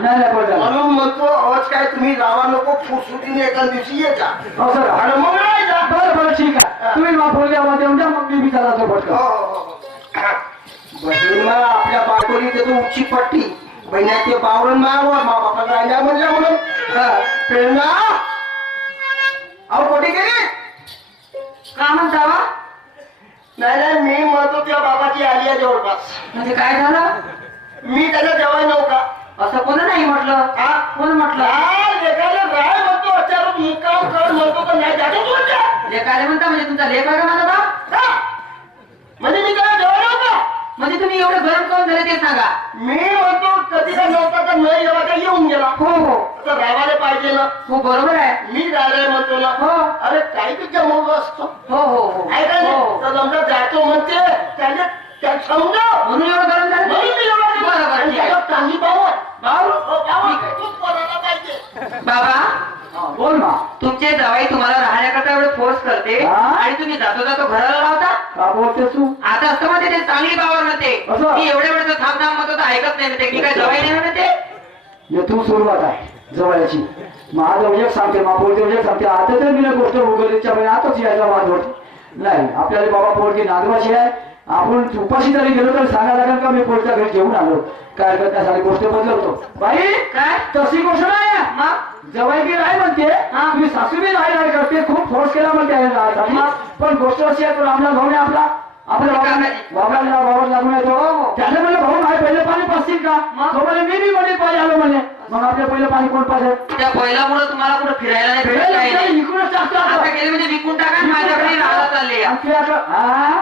नाही पडलं म्हणून म्हणतो आवाज काय तुम्ही लावा नको फुसफुटीने एका दिवशी ये जा असं का? आणि मग नाही जा. बरं बरं ठीक आहे तुम्ही माफवली आवाज येऊन द्या मग मी विचारा हो, पटकन हो, हो. बहिणी मला आपल्या बाटोली देतो उच्ची पट्टी बहिण्या ते बावरण मावर मा बापा राहिल्या म्हणल्या म्हणून प्रेरणा अहो कोठे गेली का म्हणतावा नाही नाही मी म्हणतो त्या बाबाची आली आहे जवळपास म्हणजे काय झालं मी त्याला जेवाय नव्हता असं कोण नाही म्हटलं हा कोण म्हटलं लेखाला राय म्हणतो अचानक मुक्काम कर म्हणतो तर नाही जातो तू म्हणते. लेखाले म्हणता म्हणजे तुमचा लेख आहे का माझा बाप हा? म्हणजे मी त्याला जेवाय नव्हता म्हणजे तुम्ही एवढं गरम करून झाले ते सांगा मी म्हणतो कधी का नव्हता तर नाही गेला का येऊन गेला हो हो आता राहायला पाहिजे ना हो बरोबर आहे मी राहिलाय म्हणतो ना हो अरे काही तुझ्या मुलं असतो हो हो हो ऐका नाही हो. तर समजा जातो म्हणते त्याने त्या समजा म्हणून एवढं गरम झालं म्हणून मी एवढा बरं, बरं, आणि ठीक आहे. त्याला चांगली पावर भाऊ ठीक आहे. तूच बोलायला पाहिजे बाबा बोल ना तुमचे जावाई तुम्हाला राहण्याकरता एवढे फोर्स करते हा? आणि तुम्ही जातो जातो घराला लावता का बोलते तू आता असं म्हणते ते चांगली बावर नव्हते असं? मी एवढे वेळेस थांब थांब म्हणतो तर ऐकत नाही म्हणते मी काय जवाई नाही म्हणते हे तू सुरुवात आहे जवळची माझं एक सांगते मापोरते एक सांगते आता तर मी गोष्ट उघडीच्या वेळी आताच यायचा वाद नाही आपल्याला बाबा पोरगी नागवाची आहे आपण उपाशी जरी गेलो तर सांगा लागेल का मी पोरच्या घरी घेऊन आलो काय करत त्यासाठी गोष्ट बदलवतो बाई काय तशी गोष्ट नाही आहे. मग जवाई राय म्हणते मी सासूबी राय करते खूप फोर्स केला म्हणते आहे राहायसाठी. पण गोष्ट अशी आहे तो रामला भाऊ आहे आपल्या बाबाला लागून येतो त्याने म्हणलं भाऊ माझे पहिले पाणी पासतील का तो म्हणे मी म्हणे पाणी आलो म्हणे मग आपल्या पहिलं पाणी कोण पाहिजे त्या बैलामुळे तुम्हाला कुठे फिरायला नाही भेटत काही नाही. इकडूनच टाकतो आता आता. गेले म्हणजे विकून टाका आणि माझ्या घरी राहायला चालले या. आणखी आता हा?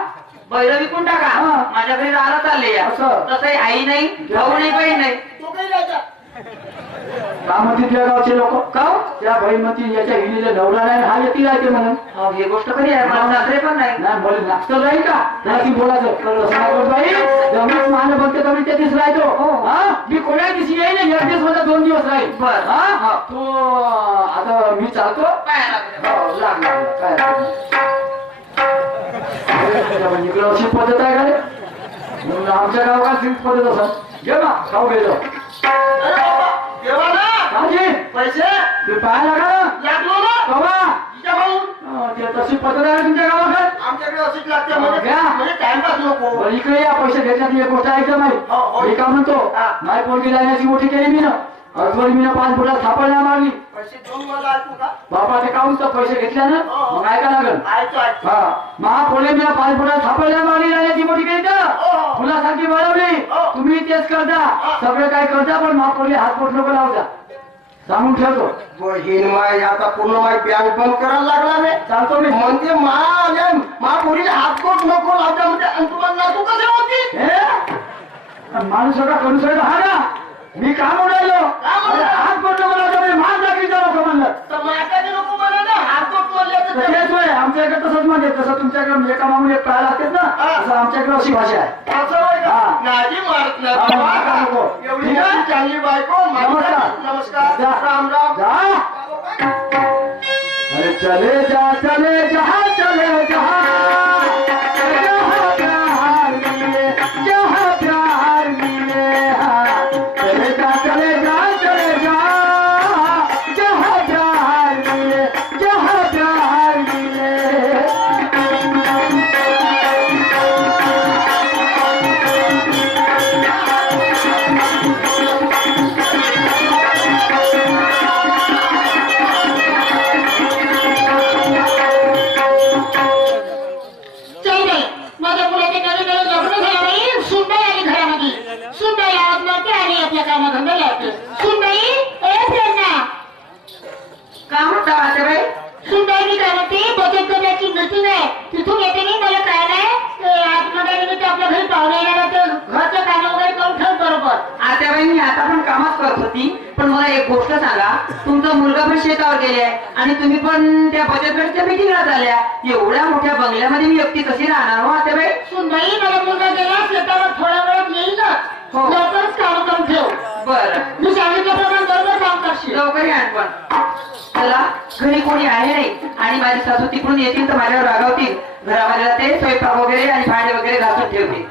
बैल विकून टाका हा. माझ्या घरी राहायला चालले या. असं. तसंही आई नाही भाऊ नाही बहीण नाही तो काही राहायचा का म्हणते तुझ्या गावचे लोक का हो? त्या बहीण म्हणते याच्या हिनीला नवरा नाही हा येती राहते म्हणून अहो, ही गोष्ट खरी आहे मला सासरे पण नाही नाही बोल नाचतं राहील का त्याला ती बोलायचं तसं नाही बोलत बाई जमीच मान बघते तर मी त्या दिवस राहतो हा मी कोण्या दिवशी येईल एक दिवस माझा 2 दिवस राहील बरं. हा तो आता मी चालतो पाया लागले. हो, लाग, काय इकडे अशी पद्धत आहे का रे म्हणून आमच्या गावात तीच पद्धत असं घे ना खाऊ घेतो अरे बाबा देवा ना काजी पैसे ते पाय लागा ना लागलो ना बाबा तिच्या भाऊ ते तशी पद्धत आहे तुमच्या गावात आमच्याकडे अशीच लागते म्हणजे घ्या. म्हणजे टाइमपास नको बरं, इकडे या पैसे घेतल्यात एक गोष्ट ऐकलं नाही हो, हो. मी का म्हणतो हा. माय पोरगी जाण्याची मोठी केली मी ना अजून मी 5 फुटा थापडल्या मारली पैसे देऊन मला ऐकू का बाबा ते काहून तर पैसे घेतल्या ना हो. मग ऐका लागल ऐकतो ऐकतो हा महापोले मी 5 फुटा थापडल्या मारली जाण्याची मोठी केली तर हो. फुलासारखी बनवली हो. तुम्ही तेच करता सगळे काय करता पण महापोले हात पोट नको लावता सांगून ठेवतो हिनमाय आता पूर्ण माय बँक बंद करायला लागला रे चालतो मी म्हणजे मा पोरीला हातकोट नको लावता म्हणजे आणि तुम्हाला नातू कसे होती हे माणूस सगळा करू शकतो हा ना मी का म्हणालो म्हणालो? हात पोट नको लावता म्हणजे मान दाखवीचा नको म्हणलं तर माताचे नको म्हणा ना हातकोट म्हणले तर तेच होय आमच्याकडे तसंच म्हणजे तसं तुमच्याकडे एका मागून एक पाय लागतेच ना तसं आमच्याकडे अशी भाषा आहे असं होय का हा. नाजी मारत हा, नका नाही नको. एवढी ठीक आहे? मोठी चांगली बायको नमस्कार. नमस्कार जा. राम राम जा. अरे चले जा चले जहा चले जहा जहाँ प्यार मिले जहाँ प्यार मिले हाँ। चले जा चले जा चले जा जहाँ प्यार मिले जहाँ प्यार मिले चल बाई माझ्या मुलाचे नवीन नवीन लग्न झालं बाई सुनबाई आली घरामध्ये सुनबाई आवाज मारते आणि आपल्या कामाधंदा लावते सुनबाई ए प्रेरणा का म्हणता माझ्या बाई सुनबाई मी काय म्हणते बचत गटाची मीटिंग आहे तिथून येते नाही मला काय नाही आत्मदानिमित्त आपल्या घरी पाहुणे येणार ते घरचं काम वगैरे करून ठेव बरोबर आता बाई मी आता पण कामच करत होती पण मला एक गोष्ट सांगा तुमचा मुलगा पण शेतावर गेले आणि तुम्ही पण त्या बचत गटाच्या मीटिंगला चालल्या एवढ्या मोठ्या बंगल्यामध्ये मी एकटी कशी राहणार हो आता बाई सुनबाई मला मुलगा गेला शेतावर थोड्या वेळात येईलच हो. लवकरच काम करून ठेव बरं मी सांगितल्याप्रमाणे बरोबर काम करशील लवकर या पण चला घरी कोणी आहे नाही आणि माझी सासू तिकडून येतील तर माझ्यावर रागावतील घरामध्ये जाते स्वयंपाक वगैरे आणि भांडे वगैरे घासून ठेवते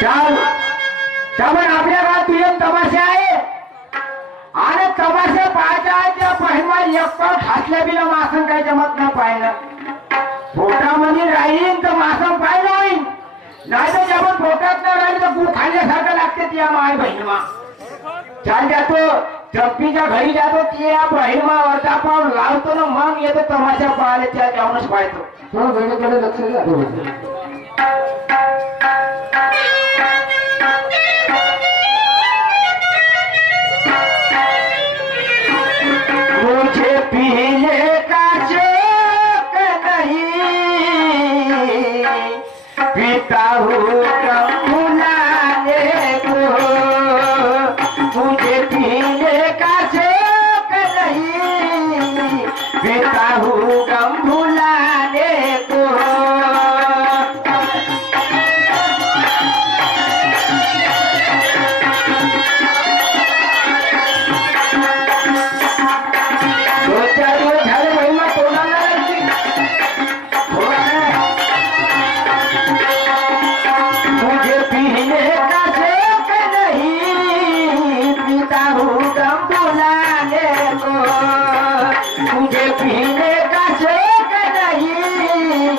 चाल त्यामुळे आपल्या गावात तुझे तमाशे आहे आणि तमाशे पाहायच्या पहिला एक पाव खासल्या बिला मासन काय जमत नाही पाहिलं पोटामध्ये राहीन तर मासन पाहिलं होईल नाही तर जेव्हा पोटात नाही राहील तर गु खाल्ल्यासारखं लागते त्या माय बहिणमा छान जातो चंपीच्या घरी जातो ते या बहिणमा वरचा पाव लावतो ना मग येतो तमाशा पाहायला त्या जाऊनच पाहतो थोडं बहिणीकडे लक्ष द्या मुझे पीने का शौक नहीं पीता हूँ कम भुलाने को मुझे पीने का शौक नहीं पीता हूँ कम भुलाने को दो चार दिवस झाले महिमा तोंडाला लागली. थोडा वेळ. मुझे पीने का शौक नहीं पीता हूँ गम भुलाने को मुझे पीने का शौक नहीं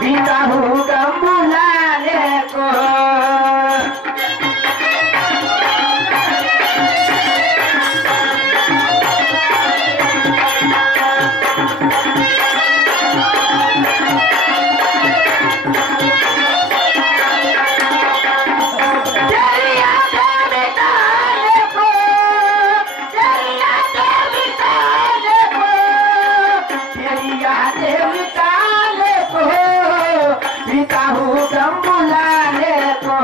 पीता हूँ गम भुलाने को तेरी यादें मिटाने को तेरी यादें मिटाने को तेरी यादें मिटाने को पीता हूँ गम भुलाने को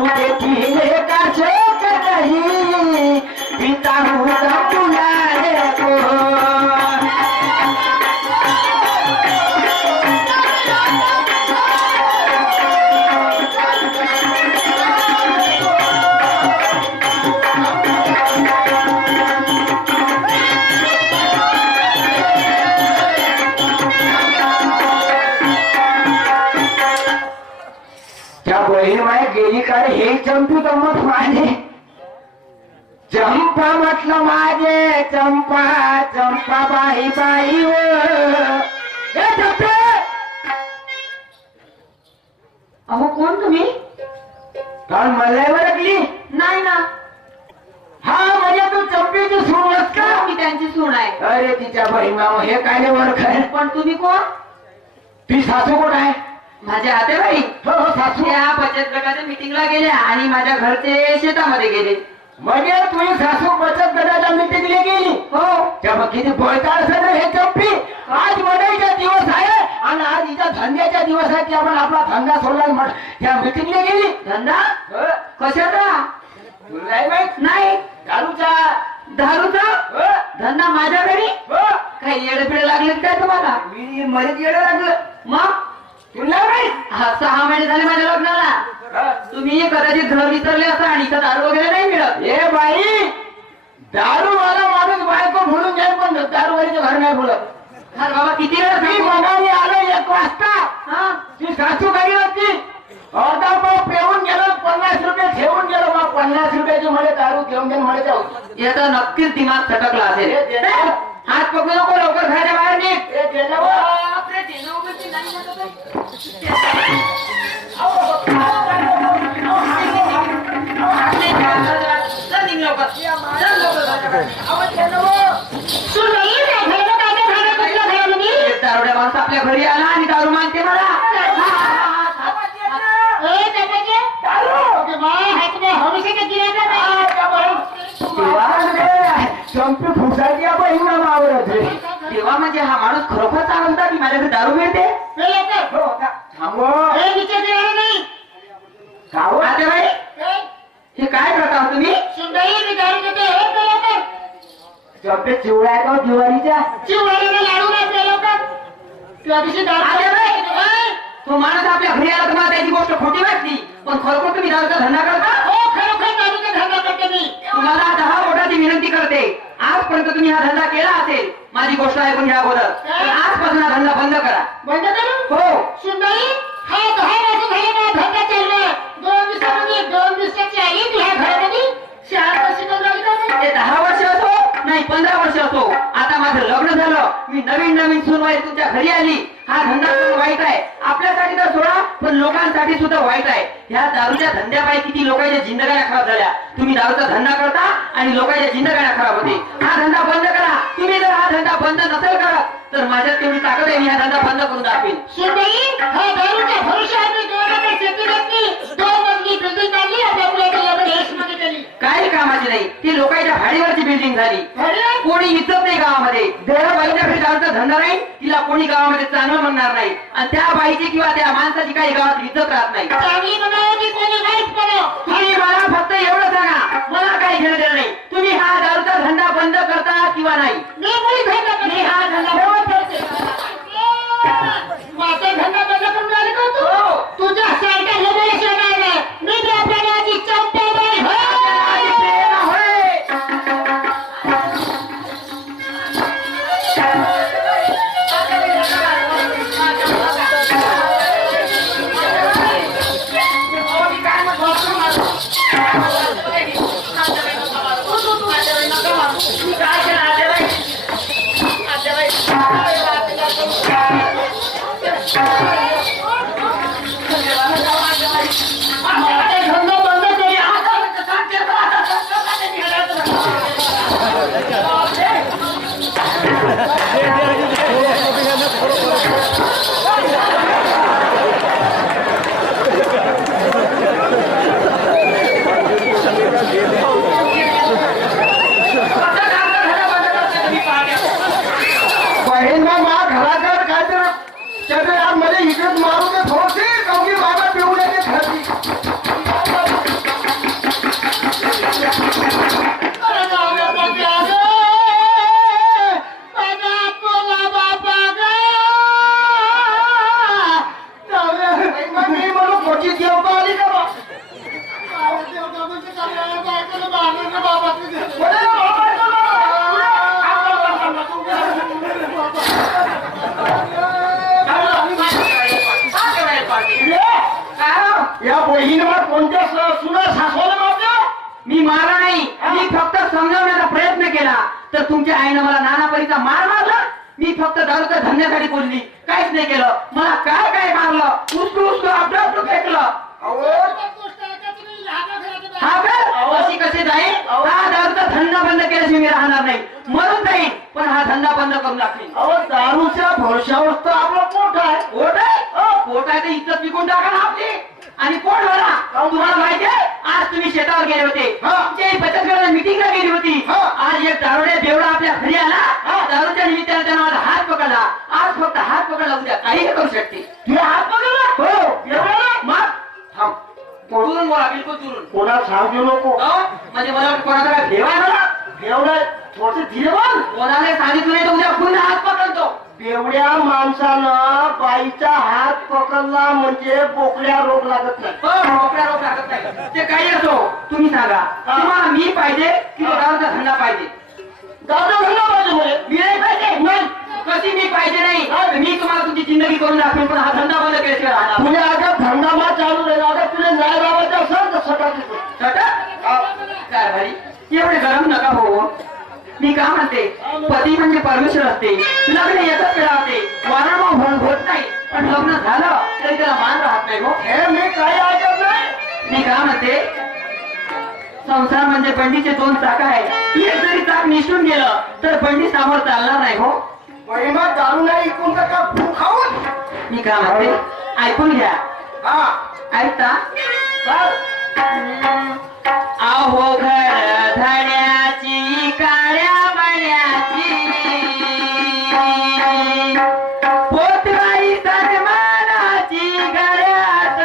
मुझे पीने का शौक नहीं पीता हूँ गम भुलाने को त्या बहीण माय गेली का रे? हे चंपी गमत माझे चंपा म्हटलं माझे चंपा चंपा बाई बाई ओ ए चंपे अहो कोण तुम्ही? कारण मला ओळखली नाही ना, हा म्हणजे तू चंपीची सूनच का? मी त्यांची सून आहे. अरे तिच्या बहीण मामा हे काय ओळख आहे? पण तुम्ही कोण? ती सासू कोण आहे? माझ्या आतेबाई. हो हो सासू. त्या बचत गटाच्या मीटिंगला गेल्या आणि माझ्या घरचे शेतामध्ये गेले. म्हणजे तुझी सासू बचत गटाच्या मीटिंगला गेली? हो. तेव्हा किती बोलताळ सर हे चंपी. आज मनाईचा दिवस आहे आणि आज हिचा धंद्याचा दिवस आहे. त्यामुळे आपला धंदा सोडला त्या मीटिंगला गेली. धंदा हो. कशाचा? तुला नाही माहित? नाही. दारूचा. दारूचा हो. धंदा माझ्या घरी? हो. काही येडपिडे लागले काय तुम्हाला? मी मरीत येणं लागलं. मग तुला नाही माहित? हा 6 महिने झाले माझ्या लग्नाला. हा. तुम्ही कदाचित घर विसरले असं आणि इथं दारू वगैरे नाही मिळत. ए बाई दारू वाला माणूस बायको भुलून जाईल पण दारूवालीचं घर नाही भुलत. अरे बाबा किती वेळ मी मगाने आलो 1 वाजता. हा ती सासू घरी होती. अर्धा पाव पेऊन गेलो 50 रुपये ठेवून गेलो. मग 50 रुपयाची मला दारू घेऊन देऊन मला जाऊ. याचा नक्कीच दिमाग सटकला असेल. हे देणं. हात पकडू नको, लवकर खायला बाहेर निघ. हे देणं व. बापरे, देणं वगैरे नाही ना काही. चल निघ लवकर. चल लवकर. एक दारुड्या माणूस आपल्या घरी आला आणि दारू मागते मला. चंपी फुसायची बहीण मावरत रे. तेव्हा म्हणजे हा माणूस खरोखर चांगला की माझ्याकडे दारू मिळते. हो का? थांबव. काव? आता बाई हे काय करता हो तुम्ही? चंपे चिवडा आहे का हो दिवाळीच्या? आता बाई, तो माणूस आपल्या घरी आला तुम्हाला त्याची गोष्ट खोटी वाटली, पण खरोखर तुम्ही दारूचा धंदा करता? तुम्हाला 10 बोटाची विनंती करते, आजपर्यंत तुम्ही हा धंदा केला असेल, माझी गोष्ट ऐकून घ्या अगोदर. पण आजपासून हा धंदा बंद करा. बंद करू हो. सुंदरी हा 10 वर्ष झाले ना धंदा चालला. 2 दिवसामध्ये 2 दिवसाची 15 वर्ष असो, आता माझं लग्न झालं, मी नवीन सूनवाई तुमच्या घरी आली. हा धंदा पण वाईट आहे, आपल्यासाठी तर सोडा पण लोकांसाठी सुद्धा वाईट आहे. ह्या दारूच्या धंद्यापायी किती लोकांच्या जिंदगाण्या खराब झाल्या. तुम्ही दारूचा धंदा करता आणि लोकांच्या जिंदगाण्या खराब होते. हा धंदा बंद करा. तुम्ही जर हा धंदा बंद नसेल करत तर माझ्यात तेवढी ताकद आहे, मी हा धंदा बंद करून दाखवेन. सुनबाई, हा दारूचा भरोसा आम्ही दोघांना शेती घातली, 2 मजली बिल्डिंग काढली, आपल्या मुलाच्या लग्न हेचमध्ये केली. काही कामाची नाही, ती लोकांच्या भाडीवरची बिल्डिंग झाली. अरे, कोणी इज्जत नाही गावामध्ये. त्या बाईच्या घरी दारूचा धंदा नाही, तिला कोणी गावामध्ये चांगलं म्हणणार नाही आणि त्या बाईची किंवा त्या माणसाची काही गावात इज्जत राहत नाही. चांगली म्हणावं की कोणी वाईट म्हणावं, तुम्ही मला फक्त एवढं सांगा, मला काही घेणं देणं नाही. तुम्ही हा दारूचा धंदा बंद करता किंवा नाही. मी मुळी धंदा करते. मी हा धंदा ठेवत ठेवते. माझा धंदा बंद करून राहिली का तू? तुझ्या सारख्या लोकांना शेणार नाही. मी त्या प्राण्याची चंपाबाई होय. धंदा बंद करी. बहीण मा घराकडे काय तर त्याने आज मला इकडे मारू दे थोडीशी, काऊकी बाबा पिऊ नये घराची. अरे जाऊया बाबा ग. माझा तुला बाबा ग. जाऊया. मी म्हणून कोची देवता आली का बा? देवता म्हणजे काय बायकोला मारून बाबा तुझे. बोले ना बाबा, या बहिणीवर कोणत्या सुना सासवाला मारल्या? मी मारला नाही, मी फक्त समजावण्याचा प्रयत्न केला तर तुमच्या आईनं मला नानापरीचा मार मारला. मी फक्त दारूच्या धंद्यासाठी बोलली, काहीच नाही केलं. मला काय काय मारलं, उचलू आपलं फेकलं. हा काय अशी कसे जाईल? हा दारूचा धंदा बंद केल्याशिवाय मी राहणार नाही, मरून जाईल पण हा धंदा बंद करून दाखवेन. अहो दारूच्या भरोशावर तर आपलं पोट आहे. पोट आहे, पोट आहे तर इज्जत विकून टाका ना आपली. आणि कोण होला तुम्हाला माहितीये, आज तुम्ही शेतावर गेले होते, तुमची बचत गटाच्या मीटिंगला गेली होती. आज एक दारुड्या बेवडा आपल्या घरी आला, दारूच्या निमित्ताने त्यानं माझा हात पकडला. आज फक्त हात पकडला, उद्या काही करू शकते. तुला हात पकडला? हो एवढा मग थांब, चुरून बोला, बिलकुल चुरून. कोणाला सांगू नको. म्हणजे मला वाटतं कोणाचा काय भेवा आहे मला. एवढं थोडसे धीरे बोल. कोणाला सांगितलं नाही तर उद्या पुन्हा हात पकडतो. एवढ्या माणसानं बाईचा हात पकडला म्हणजे बोकड्या रोग लागत नाही. मोकळ्या रोग लागत नाही. ते काही असो, तुम्ही सांगा तुम्हाला मी पाहिजे की तो दारूचा धंदा पाहिजे? दारू धंदा पाहिजे म्हणे. मी नाही पाहिजे. नाही कशी मी पाहिजे नाही. मी तुम्हाला तुमची जिंदगी करून दाखवेन पण हा धंदा बंद केल्याशिवाय राहणार. तुला अगं धंदा मा चालू राहील. अगं तुला न्याय लावायचा असेल तर सकाळ काय भाई एवढे गरम नका हो. मी का म्हणते, पती म्हणजे परमेश्वर असते. लग्न एकच वेळा होते, वारंवार होत नाही, पण लग्न झालं तरी त्याला मान राहत नाही हो. हे मी काही ऐकत नाही. मी का म्हणते, संसार म्हणजे बंडीचे 2 चाक आहे. एक जरी चाक निसटून गेलं तर बंडी समोर चालणार नाही हो. बहिणा दारू नाही इकून तर का भूक खाऊन. मी का म्हणते, ऐकून घ्या. हा ऐकता? चाल. अहो घर धड्याची काळ्या पाण्याची पोतबाई सन्मानाची गळ्यात.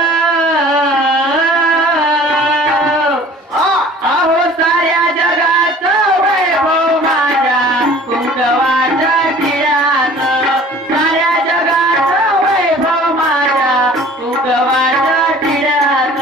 अहो साऱ्या जगाचं वैभव माझ्या कुंकवाच्या टिळ्यात. साऱ्या जगाचं वैभव माझ्या कुंकवाच्या टिळ्यात.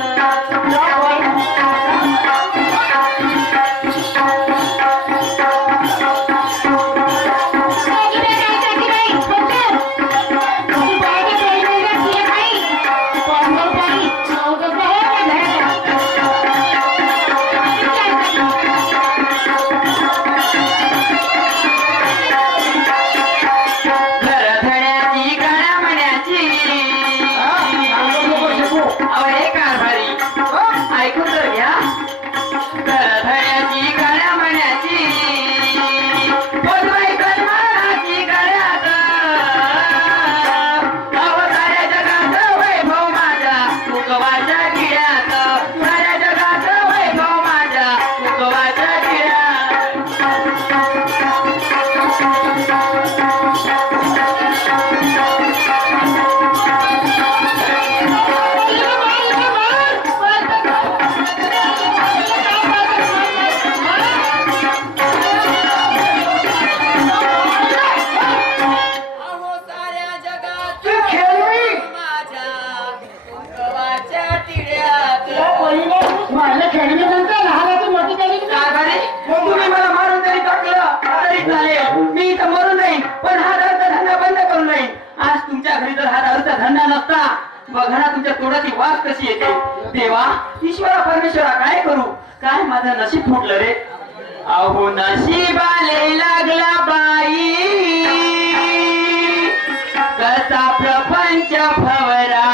बायला खेळणे म्हणते लहानाची मोठी केली की काय झाले? तुम्ही मला मारून जरी टाकलं तरी चालेल, मी इथं मरून जाईन, पण हा दारूचा धंदा बंद करून जाईन. आज तुमच्या घरी जर हा दारूचा धंदा नसता, बघा ना तुमच्या तोंडाची वास कशी येते. देवा, ईश्वरा परमेश्वरा, काय करू? काय माझं नशीब फुटलं रे. अहो नशिबाले लागला बाई, कसा प्रपंच फवरा,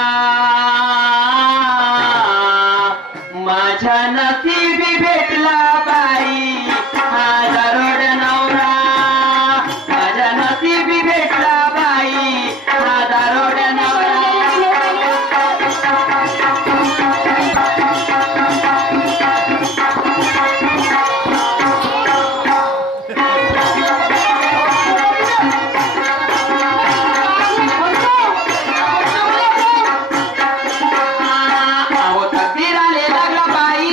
माझ्या नशिबी भेटला बाई हा दारोड नवरा, माझ्या नशिबी भेटला बाई हा दारोड नवरा. अहो तकदीराले लागला बाई,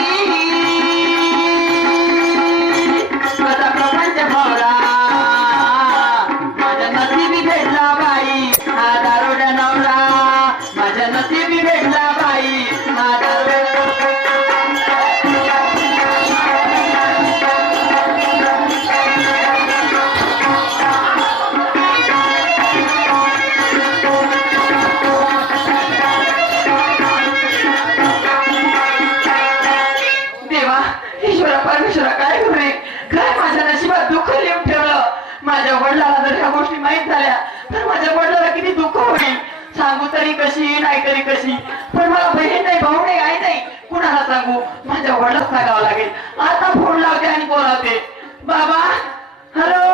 कसा प्रपंच भवरा, माझ्या नशिबी भेटला बाई हा दारोड्या नवरा, माझ्या नशिबी भेटला बाई हा दारोड्या. देवा, ईश्वरा परमेश्वरा, काय करू रे? काय माझ्या नशिबात दुःख लिहून ठेवलं. माझ्या वडिलाला जर ह्या गोष्टी माहीत झाल्या तर माझ्या वडिलाला किती दुःख होईल. सांगू तरी कशी, नाही तरी कशी. पण मला बहीण नाही, भाऊ नाही, आई नाही, कुणाला सांगू? माझ्या वडिलाच सांगावं लागेल. आता फोन लावते आणि बोलावते. बाबा, हॅलो.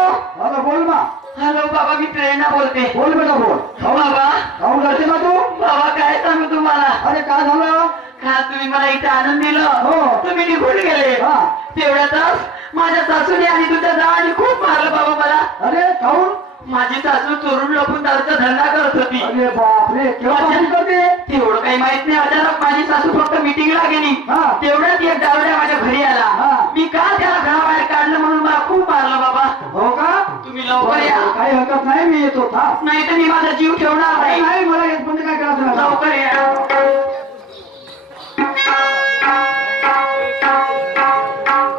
हॅलो, बोल मा. हॅलो बाबा, मी प्रेरणा बोलते. बोल बेटा बोल. बाबा, काहून करते का तू? बाबा काय सांगू तुम्हाला? अरे काय झालं? का तुम्ही मला इथे आनंद दिलं, हो. तुम्ही निघून गेले. हा. तेवढ्यातच माझ्या सासूने आणि तुझ्या जावाने खूप मारलं बाबा मला. अरे काहून? माझी सासू चोरून लपून दारूचा धंदा करत होती. अरे बापरे, केव्हापासून करते? तेवढं काही माहित नाही. अचानक माझी सासू फक्त मीटिंगला गेली, हा. तेवढ्यात एक दारुड्या माझ्या घरी आला. हा. मी का त्याला घराबाहेर काढलं म्हणून मला खूप मारलं बाबा. हो का? तुम्ही लवकर या, काही हरकत नाही, मी येतो. थांब. नाही तर मी माझा जीव ठेवणार नाही. नाही, मला येत म्हणजे काय करायचं नाही. लवकर या.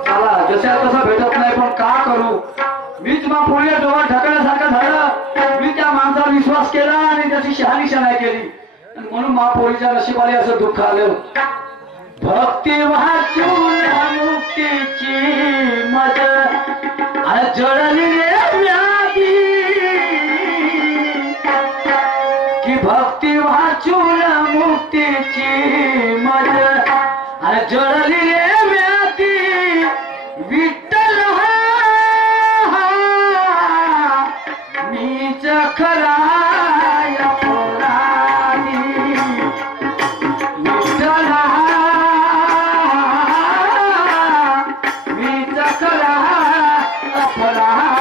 चला, जशा तसं भेटत नाही, पण का करू? मीच मग पुढे डोळा ढकलण्यासारखं झालं. मी त्या माणसावर विश्वास केला आणि त्याची शहानिशा नाही केली, आणि म्हणून महापोलीच्या नशिबाने असं दुःख आलं. भक्ती वाचून मुक्तीची मज आणि जळली रे व्याधी, की भक्ती वाचून मुक्तीची मज आणि जळली रे व्याधी. विठ्ठल हा मीच खरा अपराधी, विठ्ठल मीच खरा अपराधी.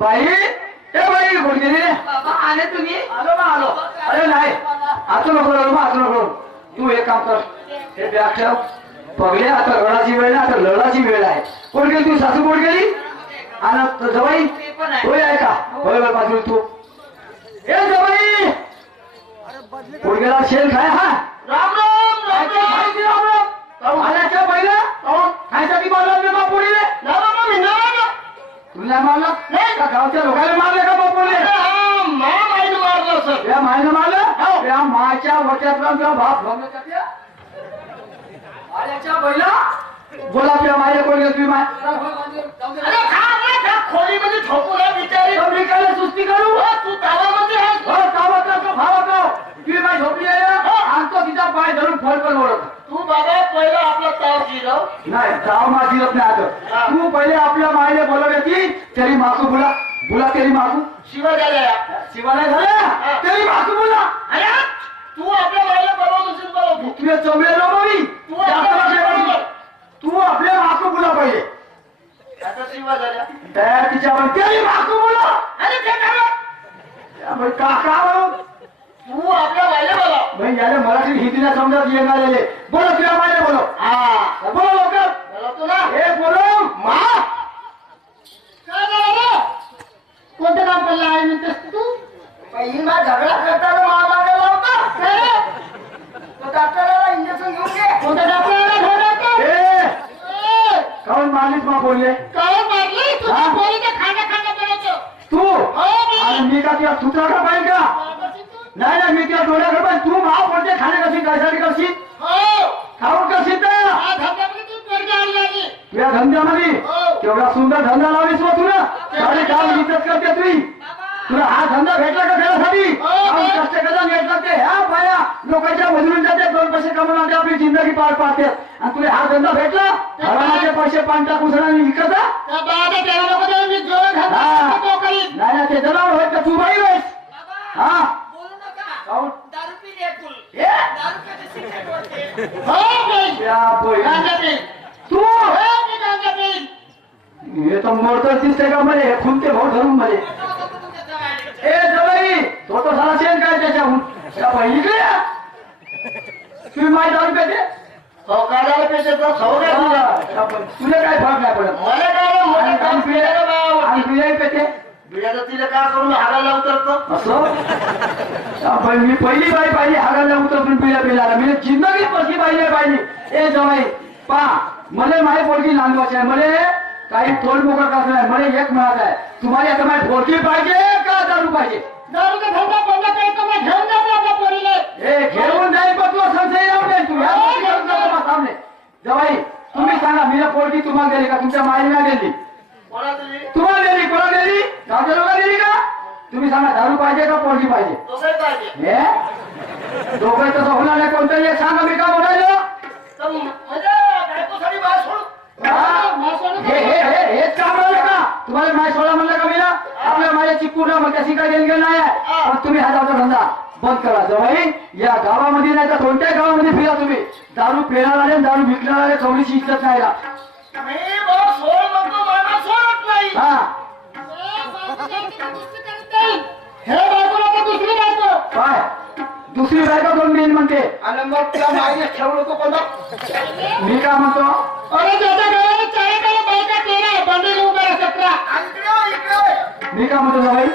बाई, ए बाई कुठे गेली? बाबा आले तुम्ही? आलो ना, आलो. अरे नाही, आता नको रडू, आता नको रडू. तू एक काम कर, हे बॅग ठेव. पगले, आता रडाची वेळ नाही, आता लढाची वेळ आहे. कोण गेली? तू सासू कोण गेली? आणि जवाई ते पण आहे. होय आहे का? होय होय, बाजूला तू. ए जवाई, कोण गेला? शेण खाय. हा त्या मायनं मारलं त्या मायच्या वट्यातला तुझा बाप आल्याच्या बैला बोला तुझ्या मायला कोण गेलं तुम्ही माय अरे खा खोलीमध्ये झोपू ना बिचारी. मी काय सुस्ती करू तू गावामध्ये आहेस. कावत राहतो भावत राह तुम्ही माय झोपली आहे आणतो तिचा पाय धरून फोन करून ओळख तू बाबा पहिला आपला ताव जिरव. नाही जाव माझी रप नाही आता तू पहिले आपल्या मायले बोलवण्याची तरी माकू बोला बोला तरी माकू शिवा झाल्या. शिवा नाही झाल्या तरी माकू बोला अरे तू आपल्या बाईला बोलवत असेल बोलव. तुझे चोंबले नको तू आपल्या बाईला बोलव. तू आपल्या माकू बोला पहिले आता शिवा झाल्या. त्या तिच्यावर तरी माकू बोला अरे ते काय काका म्हणून तू आपल्या बाईला बोलव. भाई याला मराठी हिंदीला समजत येणारे बोलो तुझ्या मायले बोलो हा बोलो लवकर बोलवतो ना. हे बोलो मा काय झालं? कोणतं काम पडलं आहे म्हणतेस तू? बाई मा झगडा करताना मा मागे लावता काय? तो डॉक्टरला इंजेक्शन घेऊन घे. कोणत्या डॉक्टरला घेऊन येतो? ए काऊन मारलीस मा बोलले काय मारली? तुझ्या हा? पोरीचं खाणं पडायचं. तू मी. आणि मी का तुला सुत्राकडे पाहिजे का बाबाची तू? नाही नाही मी तुला डोळ्याकडे पाहिजे तू भाव पडते खाणे कशी कशासाठी करशील हो. खाऊन करशील तर हा धंद्यामध्ये तू पोरगी आणली आली. तुझ्या धंद्यामध्ये हो. केवढा सुंदर धंदा लावलीस मग तुला सारी काम इज्जत करते तुझी तुला हा धंदा भेटला का त्यासाठी कष्ट कसा भेटला ते ह्या बाया लोकांच्या मजुरून जाते 2 पैसे कमवून आपली जिंदगी पार पाडते आणि तुला हा धंदा भेटला घराचे पैसे पान टाकून सगळ्यांनी विकता त्या बाळाच्या त्याला नको देऊ, मी जेवण हा. घालतो, तो करीन. नाही ना ते जनावर होत का तू बाई होईस हा बोलू नका काहून? दारू पिली तू हे? दारू पिली सिगरेट वाटते हो, मी. या बाई. गांजा पीन. तू हो, मी गांजा पीन. हे तर मोडतच दिसते का मध्ये हे खुंते भाऊ धरून मध्ये ए जवाई तो झाला शेण काय त्याच्याहून त्या बहिणीकडे या. तुम्ही माय दारू पेते हो, काढायला पेशाचा सवय आहे तुला. तुला काय फरक नाही पडत मला काय रे, मोठं काम केलेलं बा आवडतं. आणि तुझ्याही पेते बिड्याचं तिला काय करून हाडायला उतरतो. असं पण मी पहिली बाई पाहिजे हागायला उतरून पिल्या पिल्याला मी जिंदगी कशी पाहिजे ए जवाई पा मला माय पोरगी नांदवायची आहे मला काही तोल मोकळ करायचं नाही मला एक म्हणत आहे तुम्हाला आता माझी पोरगी पाहिजे का दारू पाहिजे दारूचा धंदा बंद करायचा, मग घेऊन जा आपल्या पोरीला. ए घेऊन जाईल पण तू संशय येऊ नये तू या गोष्टी करू नको बा सामने जवाई तुम्ही सांगा मी पोरगी तुम्हाला दिली का तुमच्या माईला दिली कोणा तुझी? तुम्हाला दिली कोणा दिली गावच्या लोकांना दिली का तुम्ही सांगा दारू पाहिजे का पोरगी पाहिजे दोघंही पाहिजे. हे दोघं तसं होणार नाही कोणतंही एक सांगा मी का बोलायलो तर म्हणजे बायकोसाठी बाहेर सोडू. हेच काम राहिलं का तुम्हाला माय सोडा म्हणलं का मी ना आपल्या माझ्या चिक्कूला मग त्याची काय देणं नाही आहे पण तुम्ही हा दारूचा धंदा बंद करा जवाई या गावामध्ये नाही तर कोणत्याही गावामध्ये फिरा तुम्ही दारू पिणारे दारू विकणारे चौलीची इज्जत नाही का मी बा सोड म्हणतो, मला सोडत नाही. हा हे बायकोला तर दुसरी बायको. काय दुसरी बायका दोन बिन म्हणते आणि मग त्या माईने ठेवलं तो कोणता? मी काय म्हणतो अरे ज्याच्या घराला चाळी काही बायका केला बंडल उभे 17. मी काय म्हणतो जवाई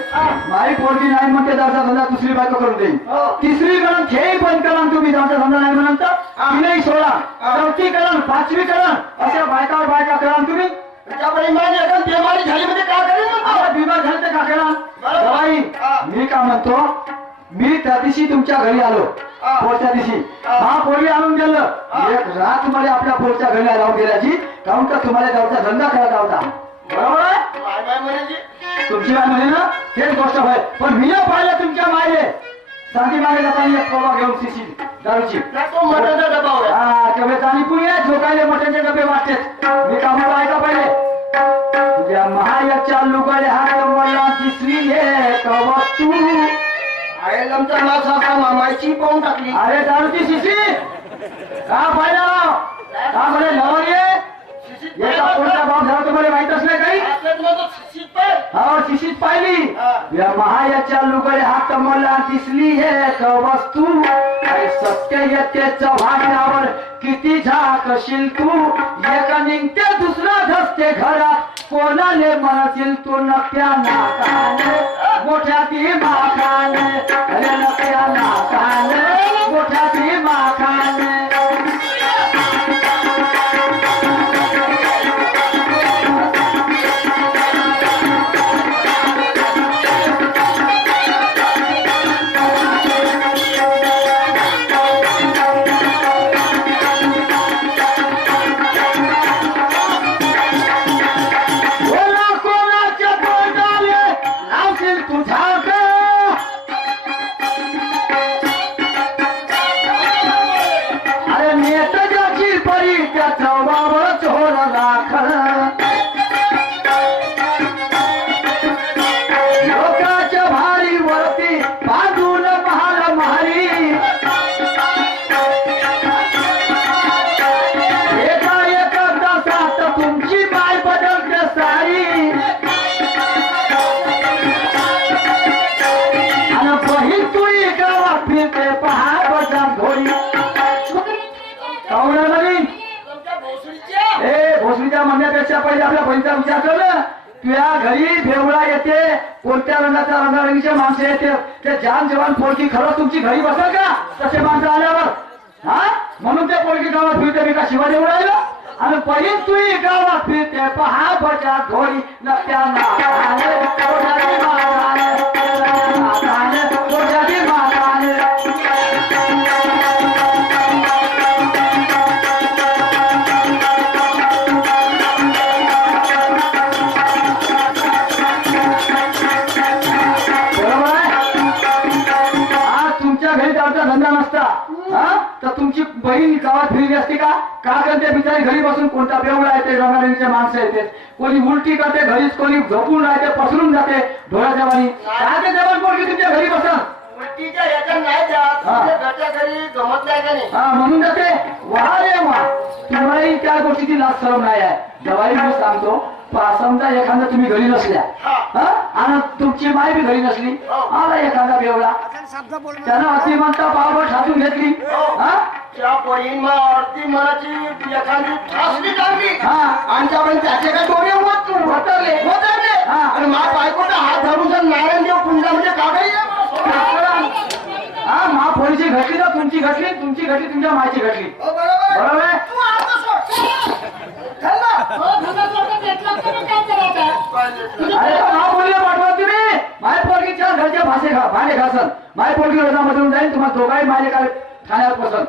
माझी पोरगी नाही म्हणते दारूचा धंदा दुसरी बायका करून देईल हो. तिसरी करण खेळ बंद करा तुम्ही दारूचा धंदा नाही म्हणून तर तिनेही सोडा चौथी करण 5वी करण अशा बायकावर बायका करा तुम्ही त्यामुळे माझी अगं बेमारी झाली म्हणजे काय करेल मग? आता बिमार झाले तर का करा जवाई मी काय म्हणतो मी त्या दिवशी तुमच्या घरी आलो पोरच्या दिवशी हा पोरगी आणून गेलं एक रात मध्ये आपल्या पोरच्या घरी राहून गेल्याची काहून का तुम्हाला दारूचा धंदा करायचा होता बरोबर आहे माय माय म्हणायची. तुमची माय म्हणे ना तेच गोष्ट होय पण मी न पाहिलं तुमच्या मायले सांगी मागे जाताना एक कोबा घेऊन शिशी दारूची नाही तो मटणचा डबा होय. हा तेवढे जाणी कुणी आहे झोकायले मटणचे डबे वाटतेच मी कामाला ऐका पहिले तुझ्या महायाच्या लुगाडे हात मला दिसली हे कवा तू आहे लमचा मास आता मामाची पाहून टाकली. अरे दारूची शिशी का फायदा का म्हणे नवरी आहे याचा कोणता भाव झाला तुम्हाला माहितच नाही काही आपल्यात मग शिशीत पाय. हा शिशीत पाहिली या महायाच्या लुगडे हात मला दिसली हे वस्तू अरे सत्य येतेच्या भांड्यावर किती झाकशील तू एका निघते दुसरा धसते घरात कोणाले म्हणतील तू नक्या नाकाने मोठ्या ती माखाने अरे नक्या नाकाने मोठ्या ती माखाने भोसरीच्या म्हणण्यापेक्षा पहिले आपल्या बहिणीचा विचार कर ना. तुझ्या घरी भेवळा येते, कोणत्या रंगाच्या रंगारंगीचे माणसं येते, ते जान जवान पोरगी खरंच तुमची घरी बसेल का तसे माणसं आल्यावर? हा, म्हणून ते पोरगी गावात फिरते मी का शिवा देऊ राहिलो? आणि पहिले तुम्ही गावात फिरते पहा बचा घोडी नक्त्या नाकाने, कोट्याची मागाने, नाकाने, कोट्याची मागाने. धंदा नसता हा, तर तुमची बहीण गावात फिरली असते का? का करते बिचारी घरी बसून? कोणता बेवडा येते, रंगारंगीचे माणसं येते, कोणी उलटी करते घरीच, कोणी झोपून राहते, पसरून जाते ढोळ्याच्या वाणी. काय ते जवळ पोरगी तुमच्या घरी बसन? उलटीच्या याच्या नाही जात, तुमच्या घरच्या घरी जमत नाही का नाही? हा, म्हणून जाते. वा रे वा, तुम्हालाही त्या गोष्टीची लाज शरम नाही आहे. जवाई मी सांगतो, समजा एखादा तुम्ही घरी नसल्या हा, आणि तुमची माय बी घरी नसली, आला एखादा बेवडा, त्यानं अति म्हणता बाबा ठासून घेतली हा, त्या बहीण मग आरती मनाची एखादी ठासली चांगली हा, आमच्या पण त्याचे काय डोळे वतरले. हा. आणि मा बायकोचा हात धरून जर नारायण देव पुंजा म्हणजे कागडी हा, महापोळीची घटली तर तुमची घटली, तुमची घटली तुमच्या मायची घटली. बरोबर आहे? तू आता सोड. चल ना. अरे महापोळीला पाठवा तुम्ही. माय पोरगी चार घरच्या भांडे घासन, माय पोरगी रोजामधून जाईल, तुम्हाला दोघाही माझे काय ठाण्यात पसंत.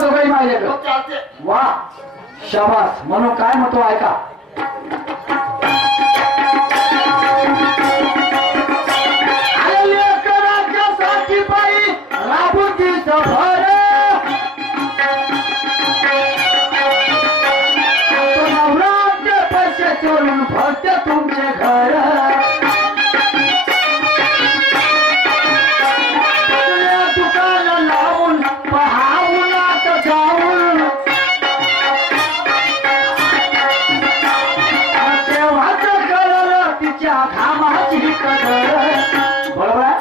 दोघाही माझ्याकडे. वा शाबास. म्हणून काय म्हणतो ऐका. राज्यासाठी बाई राबूची सफर, नवराचे पैसे चोरून भरते तुमचे घर, दुकान लावून पहावूनात जाऊन, तेव्हाच कळलं तिच्या घामाची कदर. बरोबर आहे?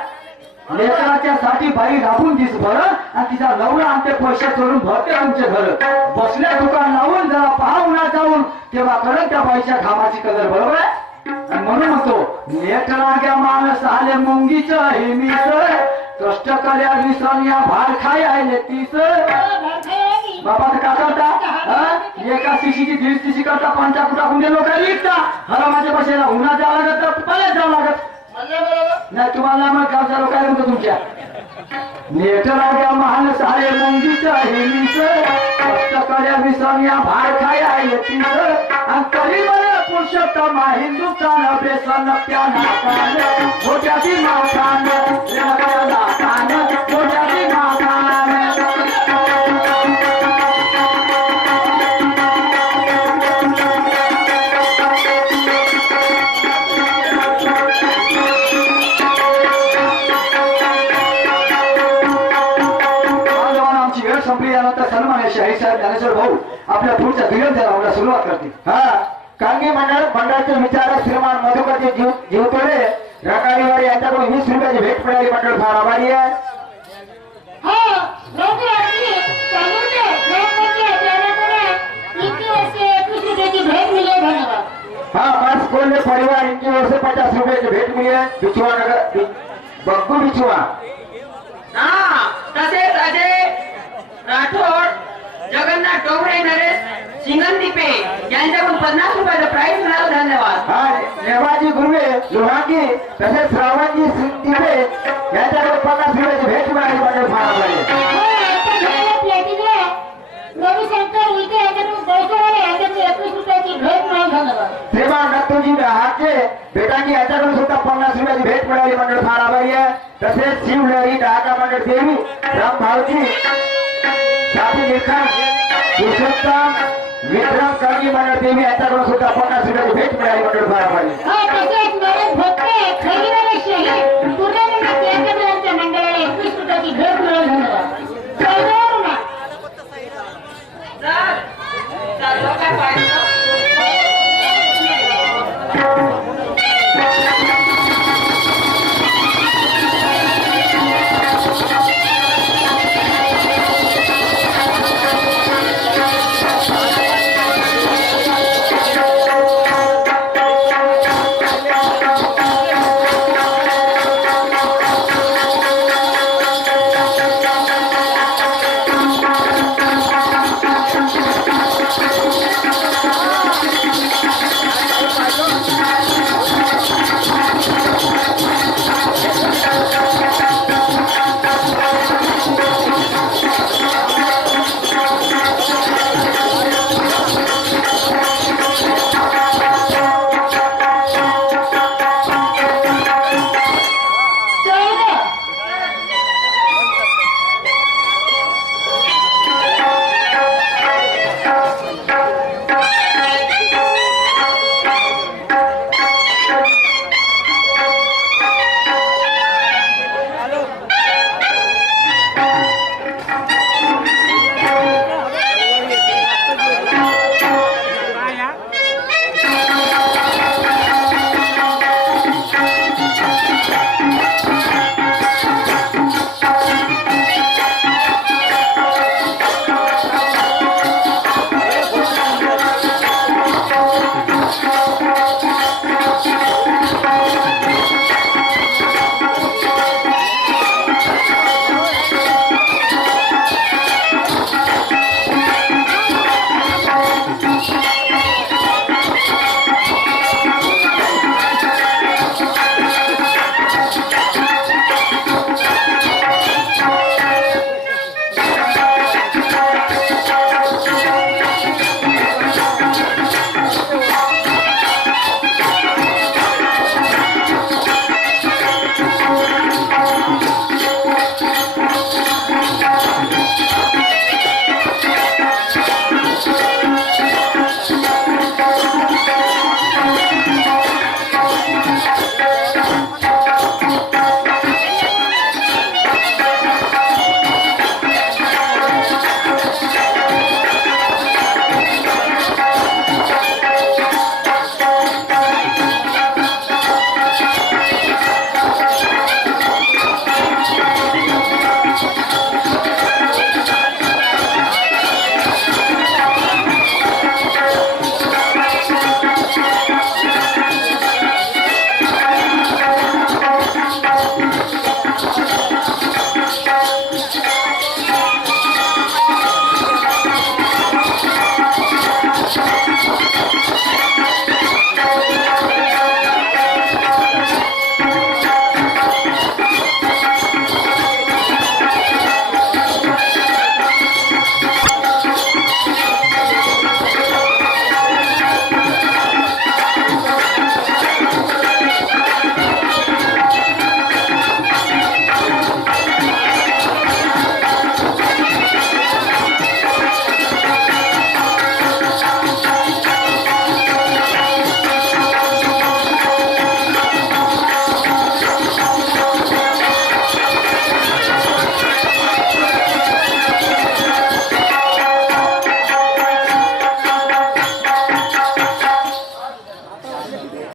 लेकराच्या साठी बाई राबून दिस भर आणि तिचा नवरा आणते पैसे चोरून भरते तुमचे घर. बसल्या दुकान लावून जरा पहावूना जाऊन, तेव्हा कळत त्या बाईच्या घामाची कदर. बरोबर आहे? आणि म्हणून म्हणतो, लेकरा ग्या माणस आले मुंगीच हे मीच, कष्ट कर्या विसरण्या भार खाय आले तीच. बाबा का करता? एका शिशीची दीड शिशी करता, पंचा कुटा कुंडे लोक लिखता. हरामाच्या बसेला उन्हा जावं लागत तर पाण्यात जावं लागत नाही. तुम्हाला मग गावच्या लोकांना म्हणतो तुमच्या नेटराग्या महान सारे मुंगीच हे मीच, कष्ट कर्या विसरण्या भार खाय आले तीच. आणि तरी मला पुरुषोत्तम हिंदुस्थान बेसन त्या नाकान, मोठ्याची नाकान, नाकान, मोठ्याची नाकान. संपली. यानंतर सन्मान्य शाही साहेब ज्ञानेश्वर भाऊ आपल्या पुढच्या गिरंथ्याला सुरुवात करतील. हा, कांगी मंडळाचे विचारक श्रीमान मधुकरचे जीवतोडे रकाळीवाडी यांच्याकडून 20 रुपयाची भेट मिळाली. मंडळ फार आभारी आहे. हा, बस कोल्हे परिवार इनकी ओर से 50 रुपये की भेट मिली है. बिचुआ नगर बग्गू बिचुआ. हा, तसेच अजय राठोड, जगन्नाथ डोंगरे, नरेश सिंगंदीपे यांच्याकडून 50 रुपयाचं प्राईज मिळालं. धन्यवाद. हा, नेवाजी गुरुवे लोहांगी तसेच श्रावणजी सिंगदिपे यांच्याकडे 50 रुपयाची भेट मिळाली. मंडळ फार आभारी आहे. श्रीमान दत्तूजी डहाके बेटांगी यांच्याकडून सुद्धा 50 रुपयाची भेट मिळाली. मंडळ फार आभारी आहे. तसेच शिवलहरी डहाका मंडळ देवी राम भावजी साथी लेखन पुरुषोत्तम विक्रम कर्गी मंडळ देवी यांच्याकडून सुद्धा 50 रुपयाची भेट मिळाली. मंडळ फार आभारी आहे.